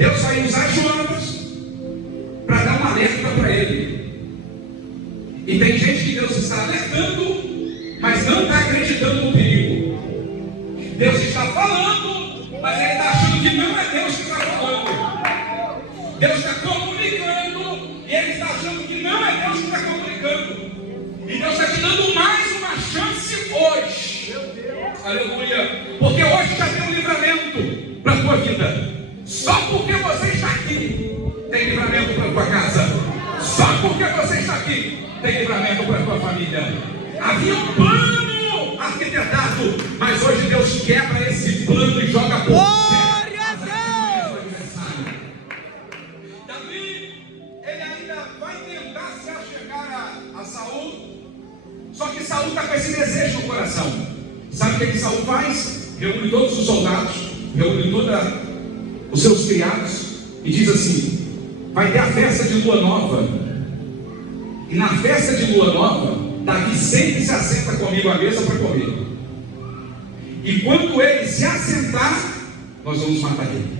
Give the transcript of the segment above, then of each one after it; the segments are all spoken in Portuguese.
Deus vai usar Jonas para dar um alerta para ele. E tem gente que Deus está alertando, mas não está acreditando no perigo. Deus está falando, mas ele está achando que não é Deus que está falando. Deus está comunicando, e ele está achando que não é Deus que está comunicando. E Deus está te dando mais uma chance hoje. Aleluia. Porque hoje já tem um livramento para a tua vida. Só porque você está aqui, tem livramento para a tua casa. Só porque você está aqui, tem livramento para a tua família. Havia um plano arquitetado, mas hoje Deus quebra esse plano e joga por Glória a Deus! Davi, ele ainda vai tentar se achegar a Saul. Só que Saul está com esse desejo no coração. Sabe o que Saul faz? Reúne todos os soldados, reúne todos os seus criados e diz assim: vai ter a festa de lua nova. E na festa de lua nova, Davi sempre se assenta comigo à mesa para comer. E quando ele se assentar, nós vamos matar ele.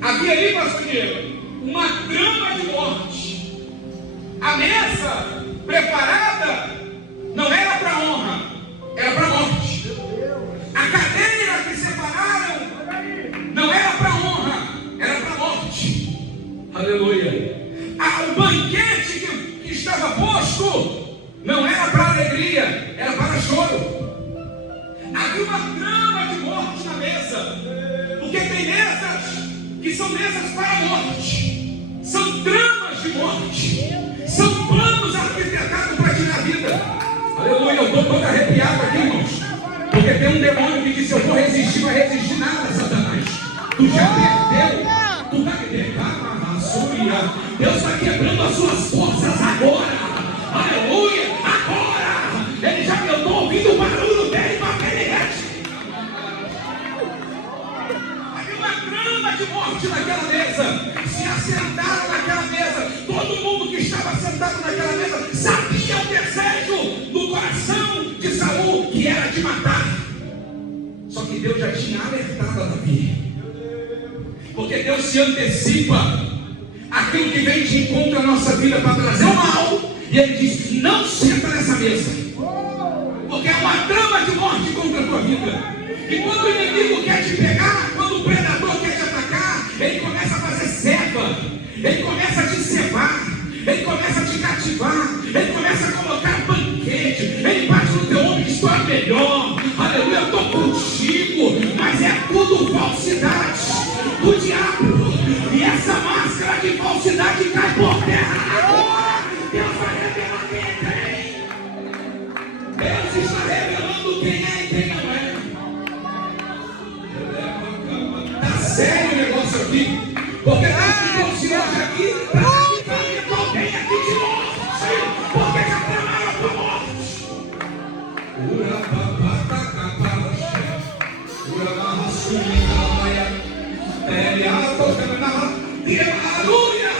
Havia ali, pastor Diego, uma trama de morte. A mesa preparada não era para honra, era para morte. A cadeira que separaram não era para honra, era para morte. Aleluia. O banquete que estava posto não era para alegria, era para choro. Havia uma trama de morte na mesa, porque tem mesas que são mesas para a morte, são tramas de morte, são planos arquitetados para tirar a vida. Aleluia, eu estou todo arrepiado aqui, irmãos, porque tem um demônio que diz: eu vou resistir, vai resistir nada, Satanás. Tu já perdeu, tu vai pegar a sua. Deus está quebrando as suas forças agora. Aleluia, agora. Ele já, eu estou ouvindo o barulho dele para aquele rete. Havia uma trama de morte naquela mesa. Se assentaram naquela mesa. Todo mundo que estava sentado naquela mesa sabia o desejo do coração de Saul, que era de matar. Só que Deus já tinha alertado a Davi. Porque Deus se antecipa aquilo que vem de encontro à nossa vida para trazer o mal. E Ele diz: não senta nessa mesa, porque é uma trama de morte contra a tua vida. E quando o inimigo quer te pegar, quando o predador quer te atacar, ele começa a fazer ceva, ele começa a te cevar, ele começa a te cativar, ele começa a colocar banquete, ele bate no teu ombro e diz: tu é melhor, aleluia, eu estou contigo. Mas é tudo falsidade do diabo. E essa máscara de falsidade cai por terra agora. Deus vai revelar quem é quem. Deus está revelando quem é e quem não é. Está sério o negócio aqui. Porque Deus me trouxe hoje aqui para livrar alguém aqui de morte. Porque já tramaram para a morte. Ura papata caparaxa. Ura barra sumida. Ele aleluia,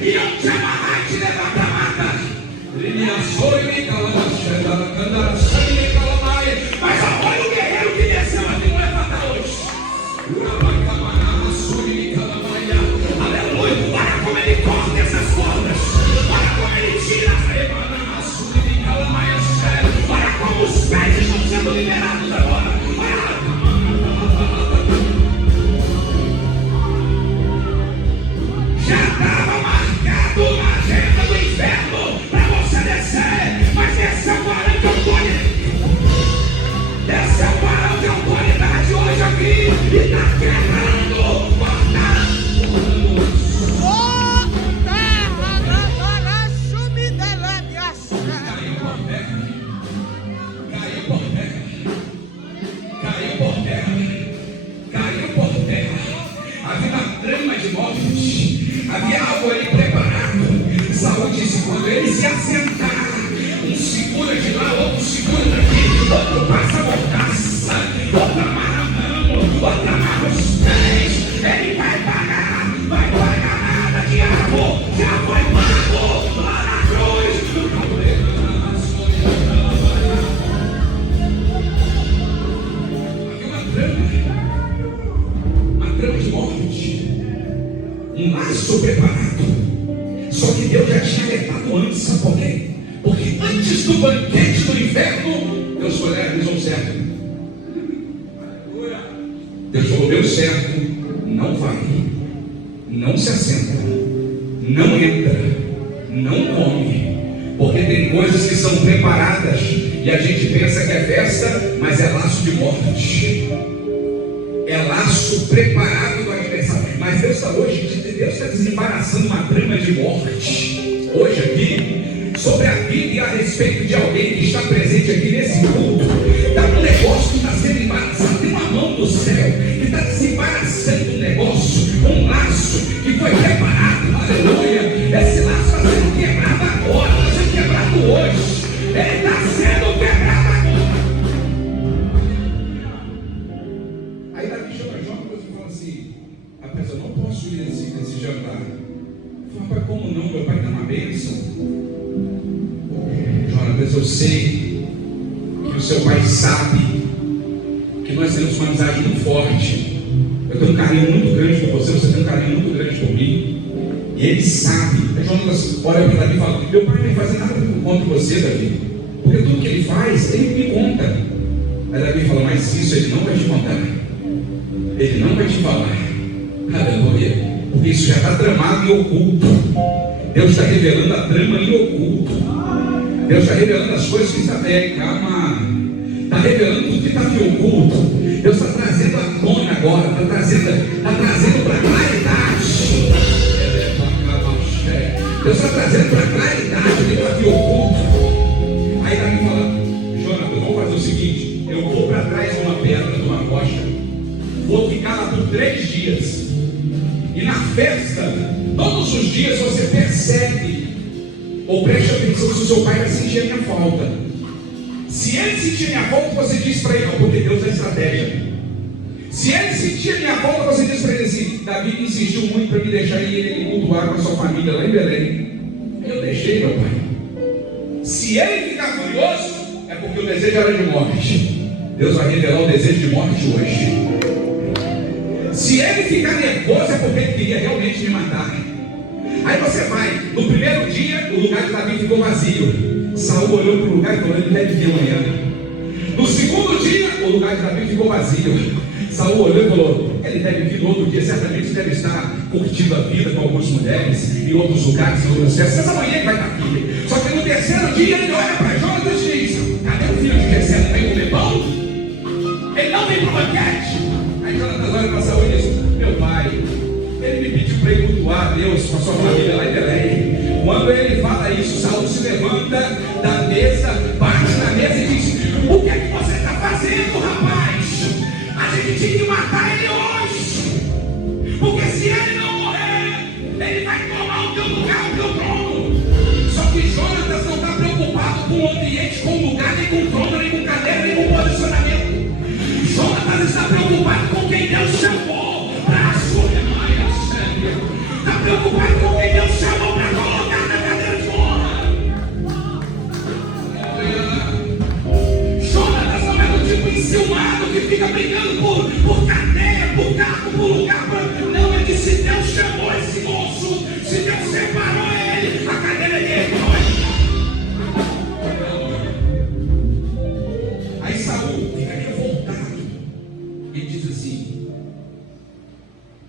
e eu te amarrar e te levar para a mata. Mas olha o guerreiro que desceu aqui no levanta hoje. Aleluia, olha como ele corta essas cordas, olha como ele tira as olha como os pés estão sendo liberados agora. Já estava marcado na agenda do inferno para você descer, mas desceu para que eu colhe. Desceu para que eu qualidade hoje aqui e está quebrando, cortando. Caiu por terra, caiu por terra, caiu por terra, caiu por terra. Havia uma trama de morte, havia algo ali preparado. Saúl disse: quando ele se assentar, um segura de lá, outro segura daqui, outro passa a mordaça, outro amarra a mão, outro amarra os pés. Ele vai pagar nada, diabo, já foi pago lá na cruz. Havia uma trama de morte. um laço preparado. Só que Deus já tinha alertado antes, sabe por quê? Porque antes do banquete do inferno, Deus foi lá e avisou o certo. Deus falou: deu certo, não vai, não se assenta, não entra, não come, porque tem coisas que são preparadas e a gente pensa que é festa, mas é laço de morte, é laço preparado do adversário. Mas Deus está hoje, Deus está desembaraçando uma trama de morte hoje aqui, sobre a vida e a respeito de alguém que está presente aqui nesse culto. Está um negócio que está sendo embaraçado, tem uma mão do céu que está desembaraçando um negócio, um laço que foi preparado, aleluia. Esse laço está sendo quebrado agora, está sendo quebrado hoje, ele está sendo quebrado agora. Aí Davi chama Jonas e fala assim: rapaz, eu não posso ir nesse jantar. Fala: pai, como não? Meu pai dá uma bênção. Jonas, eu sei que o seu pai sabe que nós temos uma amizade muito forte. Eu tenho um carinho muito grande por você, você tem um carinho muito grande por mim. E ele sabe. Aí Jonas olha para Davi e fala: meu pai não vai fazer nada contra você, Davi, porque tudo que ele faz, ele me conta. Aí Davi fala: mas isso ele não vai te contar, ele não vai te falar. Aleluia. Porque isso já está tramado em oculto. Deus está revelando a trama em oculto. Deus está revelando as coisas que está bem, calma. Está revelando tudo que está em oculto. Deus está trazendo à tona agora, está trazendo para a claridade. Deus está trazendo para a claridade o que está em oculto. Aí Davi fala: Jonathan, vamos fazer o seguinte: eu vou para trás de uma pedra, de uma rocha, vou ficar lá por 3 dias. E na festa, todos os dias você percebe, ou preste atenção, se o seu pai vai sentir a minha falta. Se ele sentir a minha falta, você diz para ele: não, porque Deus é estratégia. Se ele sentir a minha falta, você diz para ele assim: Davi insistiu muito para me deixar ir ele cultuar com a sua família lá em Belém. Eu deixei, meu pai. Se ele ficar furioso, é porque o desejo era de morte. Deus vai revelar o desejo de morte hoje. Se ele ficar nervoso, é porque ele queria realmente me matar. Aí você vai, no primeiro dia, o lugar de Davi ficou vazio. Saul olhou para o lugar e falou: ele deve vir amanhã. No segundo dia, o lugar de Davi ficou vazio. Saul olhou e falou: ele deve vir no outro dia, certamente deve estar curtindo a vida com algumas mulheres, em outros lugares, em outras festas. Essa manhã ele vai estar aqui. Só que no terceiro dia ele olha para Jonas e diz: cadê o filho de Jessé? Não vem comer pão? Ele não vem para o banquete. Aí Jonas olha para Saul e diz: meu pai, ele me pediu para ir cultuar a Deus com a sua família lá em Belém. Quando ele fala isso, Saul se levanta da mesa, bate na mesa e diz: o que é que você está fazendo, rapaz? A gente tinha que matar ele hoje, porque se ele não morrer, ele vai tomar o teu lugar, o teu trono. Só que Jonas não está preocupado com o ambiente, com o lugar, nem com o trono, nem com cadeira, nem com posicionamento. Jonas está preocupado com quem Deus chamou para a sua memória. Está preocupado com quem Deus chamou para colocar na cadeira de honra. Jonas não é do tipo enciumado que fica brigando por cadeia, por cargo, por lugar. Não, ele disse: se Deus chamou esse moço, se Deus separou ele, a cadeira é dele. Aí Saul fica revoltado e diz assim: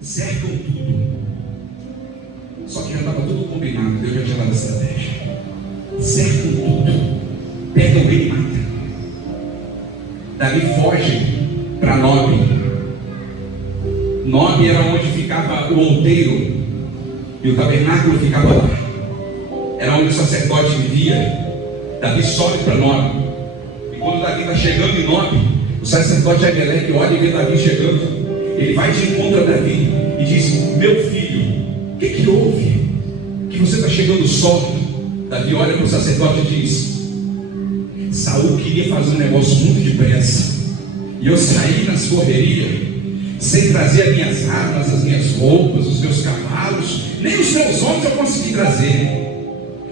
cercam tudo. Só que já estava tudo combinado, Deus já tinha dado a estratégia. Cercam tudo, pegam ele e matam. Davi foge para Nob. Nob era onde ficava o outeiro, e o tabernáculo ficava lá. Era onde o sacerdote vivia. Davi sobe para Nob. E quando Davi está chegando em Nob, o sacerdote Abimelec olha e vê Davi chegando. Ele vai de encontro a Davi e diz: meu filho, o que houve? Que você está chegando só? Davi olha para o sacerdote e diz: Saul queria fazer um negócio muito depressa, e eu saí nas correrias, sem trazer as minhas armas, as minhas roupas, os meus cavalos, nem os meus homens eu consegui trazer,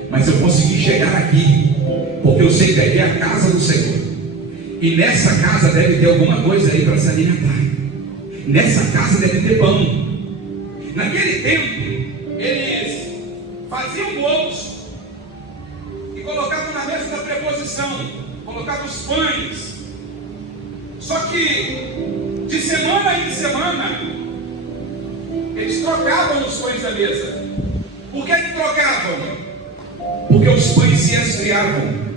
mas eu consegui chegar aqui, porque eu sei que aqui é a casa do Senhor, e nessa casa deve ter alguma coisa aí para se alimentar, nessa casa deve ter pão. Naquele tempo, eles faziam bolos e colocavam na mesa da preposição, colocavam os pães. Só que de semana em semana eles trocavam os pães da mesa. Por que trocavam? Porque os pães se esfriavam.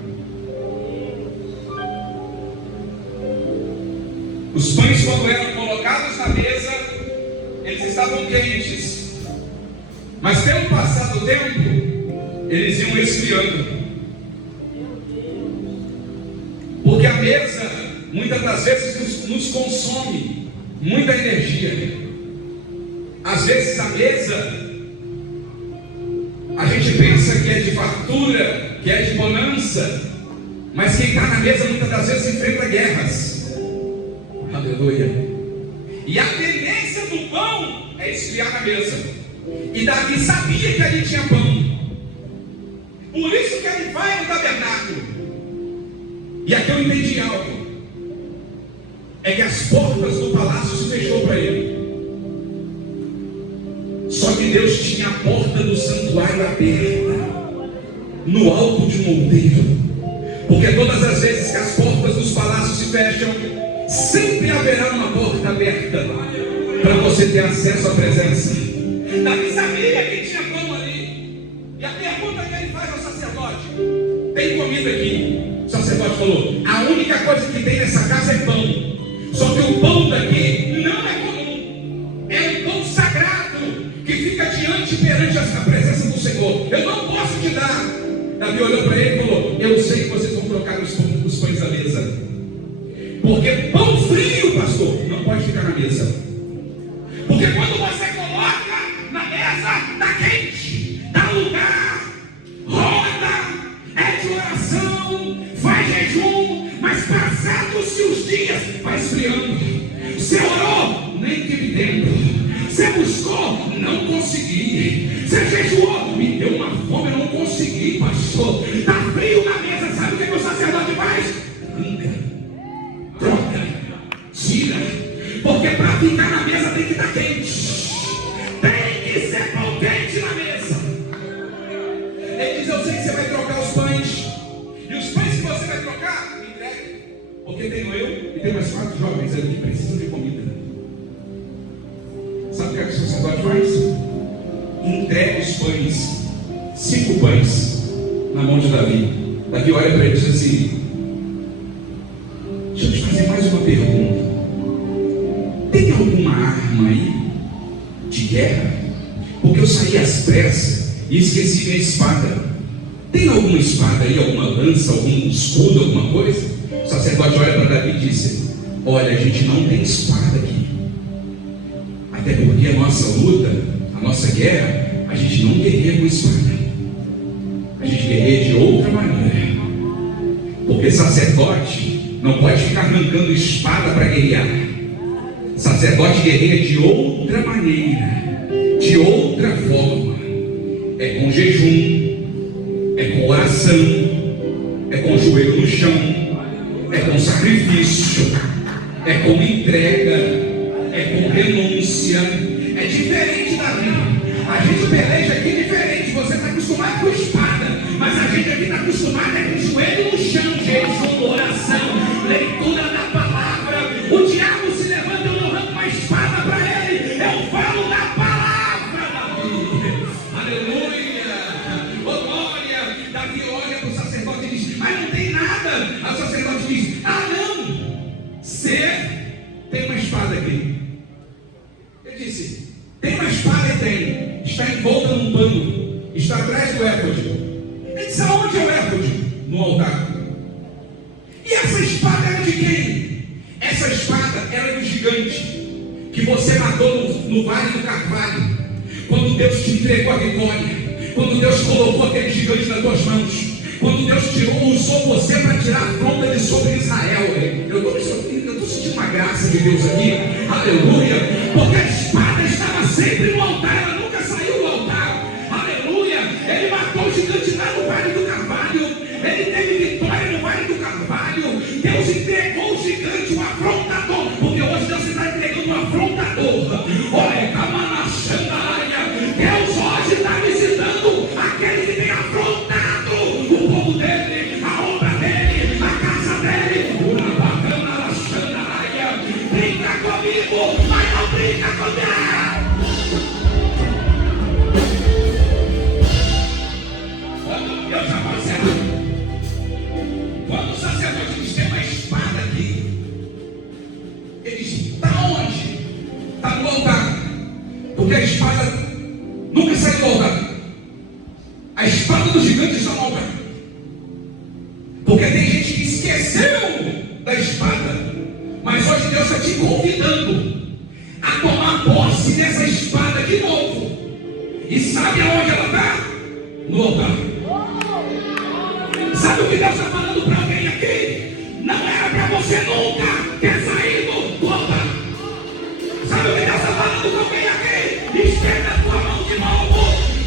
Os pães, quando eram colocados na mesa, eles estavam quentes, mas pelo passar do tempo eles iam esfriando. Porque a mesa muitas das vezes nos consome muita energia. Às vezes a mesa a gente pensa que é de fartura, que é de bonança, mas quem está na mesa muitas das vezes enfrenta guerras. Aleluia. E a tendência do pão é esfriar na mesa. E Davi sabia que ali tinha pão. Por isso que ele vai no tabernáculo. E aqui eu entendi algo. É que as portas do palácio se fechou para ele. Só que Deus tinha a porta do santuário aberta, no alto de um outeiro. Porque todas as vezes que as portas dos palácios se fecham, sempre haverá uma porta aberta para você ter acesso à presença. Davi sabia que tinha pão ali. E a pergunta que ele faz ao sacerdote: tem comida aqui? O sacerdote falou: a única coisa que tem nessa casa é pão. Só que o pão daqui não é comum. É um pão sagrado que fica diante perante a presença do Senhor. Eu não posso te dar. Davi olhou para ele e falou: eu sei que vocês vão colocar os pães à mesa. Porque pão frio, pastor, não pode ficar na mesa. Porque quando você coloca na mesa, está quente, dá lugar, roda, é de oração, faz jejum, mas passados-se os dias, vai esfriando. Você orou, nem que me dentro. Você buscou, não consegui. Você jejuou, me deu uma fome, eu não consegui, pastor. Está frio na mesa, sabe o que o sacerdote faz? Troca, tira, porque para ficar na mesa tem que estar quente, tem que ser pão quente na mesa. Ele diz: eu sei que você vai trocar os pães, e os pães que você vai trocar, me entregue, porque tenho eu e tenho mais 4 jovens ali que precisam de comida. Sabe o que o sacerdote faz? Entrega os pães, 5 pães, na mão de Davi. Davi olha para ele e diz assim: deixa eu te fazer mais uma pergunta. Tem alguma arma aí de guerra? Porque eu saí às pressas e esqueci minha espada. Tem alguma espada aí, alguma lança, algum escudo, alguma coisa? O sacerdote olha para Davi e disse: olha, a gente não tem espada aqui. Até porque a nossa luta, a nossa guerra, a gente não guerreia com espada. A gente guerreia de outra maneira. Porque sacerdote não pode ficar arrancando espada para guerrear. Sacerdote guerreia de outra maneira, de outra forma. É com jejum, é com oração, é com o joelho no chão, é com sacrifício, é com entrega, é com renúncia. É diferente da vida. A gente peleja aqui diferente. Você está acostumado com espada, mas a gente aqui está acostumado com o joelho no chão, jejum, oração, leitura da palavra. O diabo se levanta, eu não arranco uma espada para ele, eu falo da palavra da vida. Aleluia, oh glória. Davi olha para o sacerdote e diz: mas não tem nada. O sacerdote diz: ah não, você tem uma espada aqui. Ele disse: tem uma espada? E tem. Está envolta num pano, está atrás do éfode. Ele disse: aonde é o éfode? No altar. E essa espada era de quem? Essa espada era do gigante que você matou no Vale do Carvalho, quando Deus te entregou a vitória, quando Deus colocou aquele gigante nas tuas mãos, quando Deus usou você para tirar a afronta de sobre Israel. Eu estou sentindo uma graça de Deus aqui, aleluia, porque a espada estava sempre no altar, ela nunca saiu do altar, aleluia. Ele matou o gigante lá no Vale do Carvalho, ele teve vitória no Vale do Carvalho. Deus entregou o gigante, o afrontador, porque hoje Deus está entregando um afrontador. Olha, Camanaxanda. Porque a espada nunca saiu do altar. A espada do gigante está no altar. Porque tem gente que esqueceu da espada. Mas hoje Deus está te convidando a tomar posse dessa espada de novo. E sabe aonde ela está? No altar. Sabe o que Deus está falando para alguém aqui? Não era para você nunca ter saído do altar. Sabe o que Deus está falando para alguém aqui? Estenda a tua mão de novo.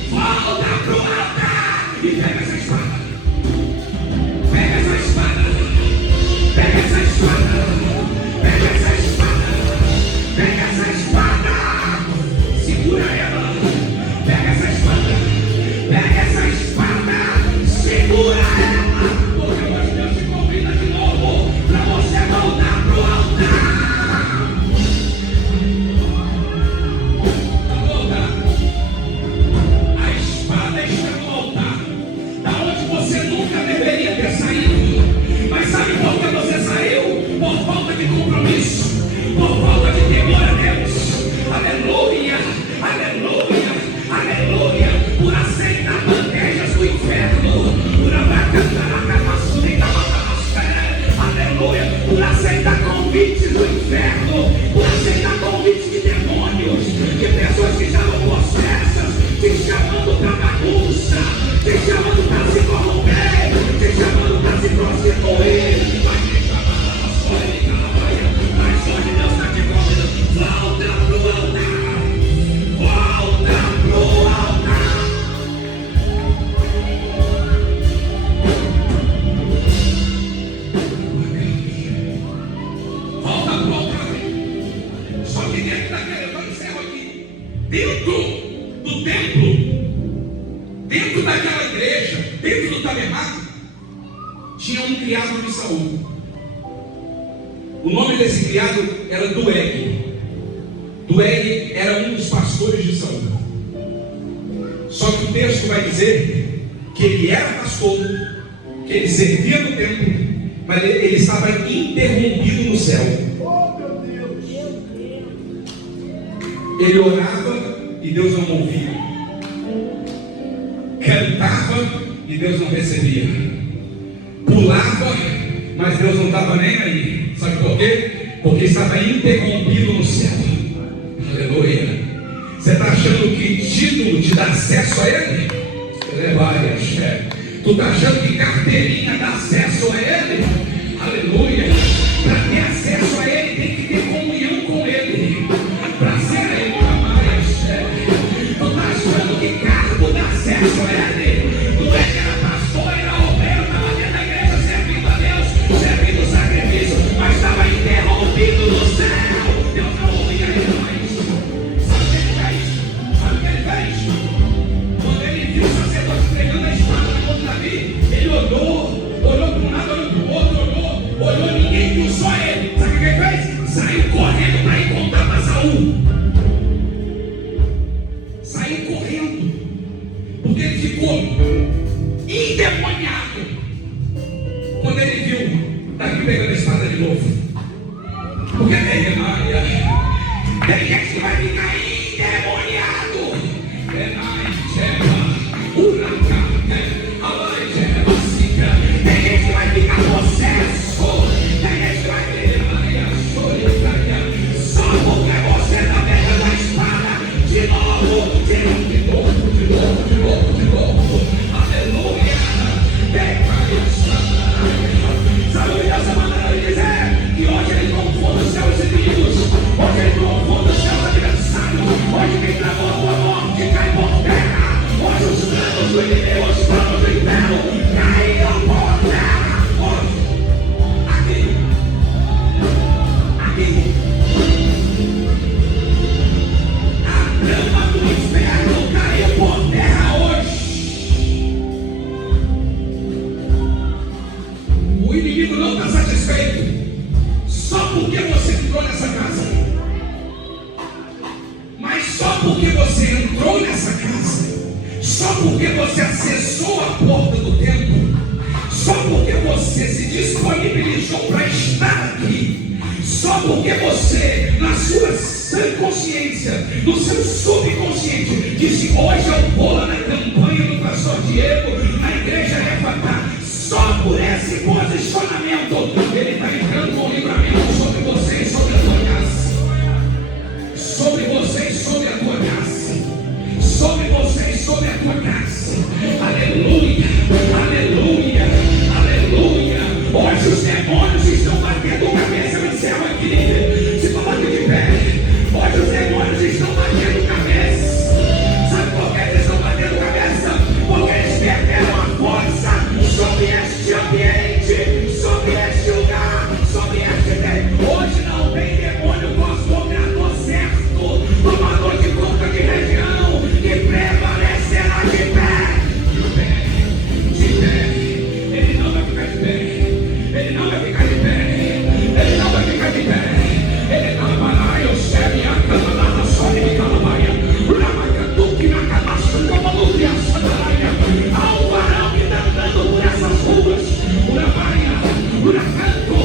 Volta para o altar e pega essa espada. Pega essa espada. Pega essa espada. Pega essa espada. Pega essa espada. Segura ela. Pega essa espada. Pega essa espada. Segura ela. Porque hoje Deus te convida de novo para você voltar para o altar. Por falta de temor a Deus, aleluia, aleluia, aleluia, por aceitar bandejas do inferno, por aleluia, por aceitar convites do inferno, por aceitar convites de demônios, de pessoas que estavam possessas, te chamando para bagunça, te chamando para se corromper, te chamando para se prostituir. Hoje Deus está te convidando, volta pro altar, volta pro altar. Volta pro altar. Só que dentro daquele, eu encerro aqui, dentro do templo, dentro daquela igreja, dentro do tabernáculo, tinha um criado de Saul. O nome desse criado era Doeg. Doeg era um dos pastores de Saul. Só que o texto vai dizer que ele era pastor, que ele servia no templo, mas ele estava interrompido no céu. Ele orava e Deus não ouvia. Cantava e Deus não recebia. Pulava, mas Deus não estava nem aí. Sabe por quê? Porque estava interrompido no céu. Aleluia. Você está achando que título te dá acesso a Ele? Tu está achando que carteirinha dá acesso a Ele? Aleluia. Para ter acesso a Ele tem que ter comunhão com Ele. Para ser Ele, tu está achando que cargo dá acesso a Ele? Não é que era pastor, era obreiro, estava dentro da igreja servindo a Deus, servindo o sacrifício, mas estava interrompido no céu. Deus não ouvia ele mais. Sabe o que ele fez? Sabe o que ele fez? Quando ele viu o sacerdote pregando a espada na mão de Davi, ele olhou para um lado, olhou para o outro, olhou, ninguém viu, só ele. Sabe o que ele fez? Saiu correndo para ir contar para Saul. Saiu correndo, porque ele ficou endemoniado quando ele viu Davi pegando a espada de novo. Porque tem gente que vai ficar endemoniado. Tem gente que vai ficar possesso. Tem gente que vai só porque você está pegando a espada de novo, de novo. Aleluia. Sabe o que Deus está mandando dizer? Que hoje Ele confunde os seus inimigos. Hoje Ele confunde os seus adversários. Hoje quem travou a tua morte cai por terra. Hoje os planos do inimigo, os planos do inferno caíram por terra. Hoje, aqui. A trama do inferno caiu por terra hoje. O inimigo não está satisfeito só porque você entrou nessa casa, mas só porque você entrou nessa casa, só porque você acessou a porta do templo, só porque você se disponibilizou para estar aqui, Só porque você, na sua sã consciência, no seu subconsciente, disse: hoje eu vou lá na campanha do pastor Diego, na igreja Refatá. Só por esse posicionamento, ele está entrando com o livramento sobre você e sobre a tua casa. Sobre você e sobre a tua casa. Sobre você e sobre a tua casa. Aleluia, aleluia, aleluia. Hoje os demônios estão batendo cabeça. Eu encerro aqui. Se coloque de pé. Hoje os demônios estão batendo cabeça. Sabe por que eles estão batendo cabeça? Porque eles perderam a força sobre este ambiente, sobre este lugar, sobre este tempo. Hoje não tem demônio cosmogrador certo, tomador de conta de região, que prevalecerá de pé. De pé. Ele não vai ficar de pé. Ele não vai ficar de pé. Ele não vai ficar de pé. Ele não vai lá, eu sei, a cama lá, só de calabaia. Ramacanduque na canastra, como a luz e a sandaia. Há um varão que está andando por essas ruas. Urabaia, uracanto,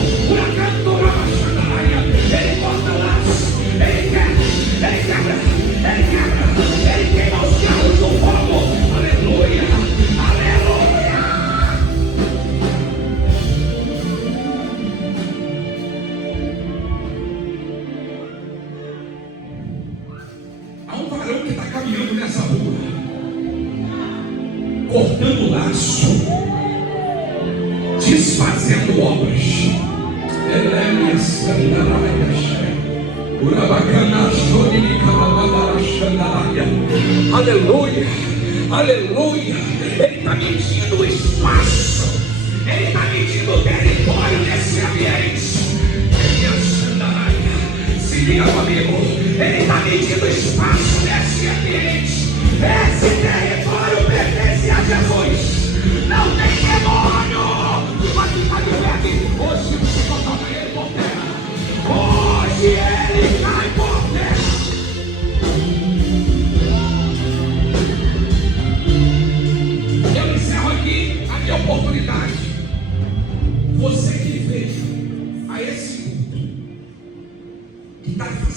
rabaxandaia. Ele corta laços, ele quebra, ele queima os carros do fogo. Aleluia, aleluia. Há um varão que está caminhando nessa rua, cortando laço, desfazendo obras. Aleluia, aleluia. Ele está medindo o espaço, ele está medindo o território nesse ambiente. Se liga comigo, ele está medindo o espaço nesse ambiente, esse território.